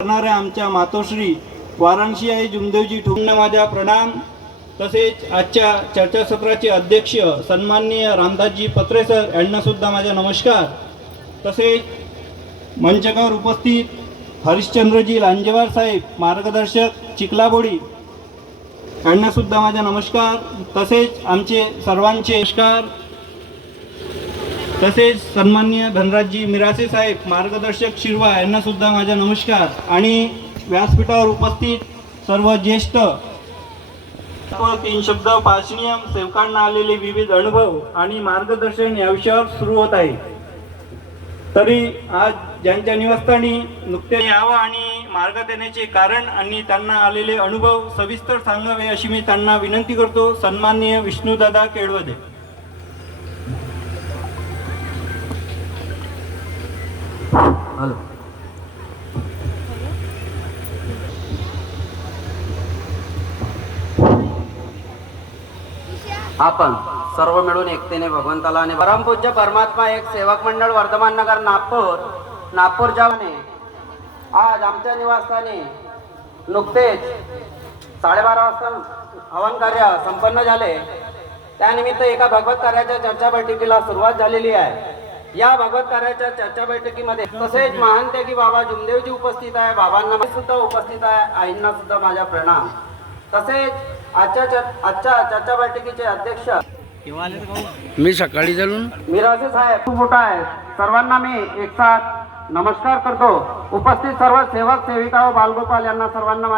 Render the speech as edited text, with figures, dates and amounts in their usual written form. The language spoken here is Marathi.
करणाऱ्या आमच्या मातोश्री वाराणसी आई जुमदेवजी ठुमने माझा प्रणाम। तसेच आजच्या चर्चासत्राचे अध्यक्ष सन्माननीय रामदासजी पत्रे सर यांना सुद्धा माझा नमस्कार। तसेच मंचकावर उपस्थित हरिश्चंद्रजी लांजेवार साहेब मार्गदर्शक चिखलाबोडी यांना सुद्धा माझा नमस्कार। तसेच आमचे सर्वांचे नमस्कार। तसेच सन्माननीय धनराजजी मिरासे साहेब मार्गदर्शक शिरवा यांना सुद्धा माझा नमस्कार। आणि व्यासपीठावर उपस्थित सर्व ज्येष्ठ 3 शब्द पाचनियम सेवकांना आलेले विविध अनुभव आणि मार्गदर्शन या विषयावर सुरू होत आहे। तरी आज ज्यांच्या निवासस्थानी नुकते यावं आणि मार्ग देण्याचे कारण आणि त्यांना आलेले अनुभव सविस्तर सांगावे अशी मी त्यांना विनंती करतो। सन्माननीय विष्णुदादा केळवदे। हॅलो, आपण सर्व मिळून एकतेने भगवंताला आणि परमपूज्य परमात्मा एक सेवक मंडळ वर्धमान नगर नागपूर जावने आज आमच्या निवासस्थानी नुकतेच 12:30 वाजता हवन कार्य संपन्न झाले। त्यानिमित्त एका भगवत कार्याच्या चर्चा बैठकीला सुरुवात झालेली आहे। या भगवत कार्याच्या चर्चा बैठकीमध्ये तसेच महानत्यागी बाबा जुमदेवजी उपस्थित आहे, बाबांना सुद्धा उपस्थित आहे, आईंना सुद्धा माझा प्रणाम। तसेच आजच्या चर्चा बैठकीचे अध्यक्ष मी सकाळी जाऊन मिरासे साहेब खूप मोठा आहे। सर्वांना मी एक साथ नमस्कार करतो। उपस्थित सर्व सेवक सेविका व बालगोपाल यांना सर्वांना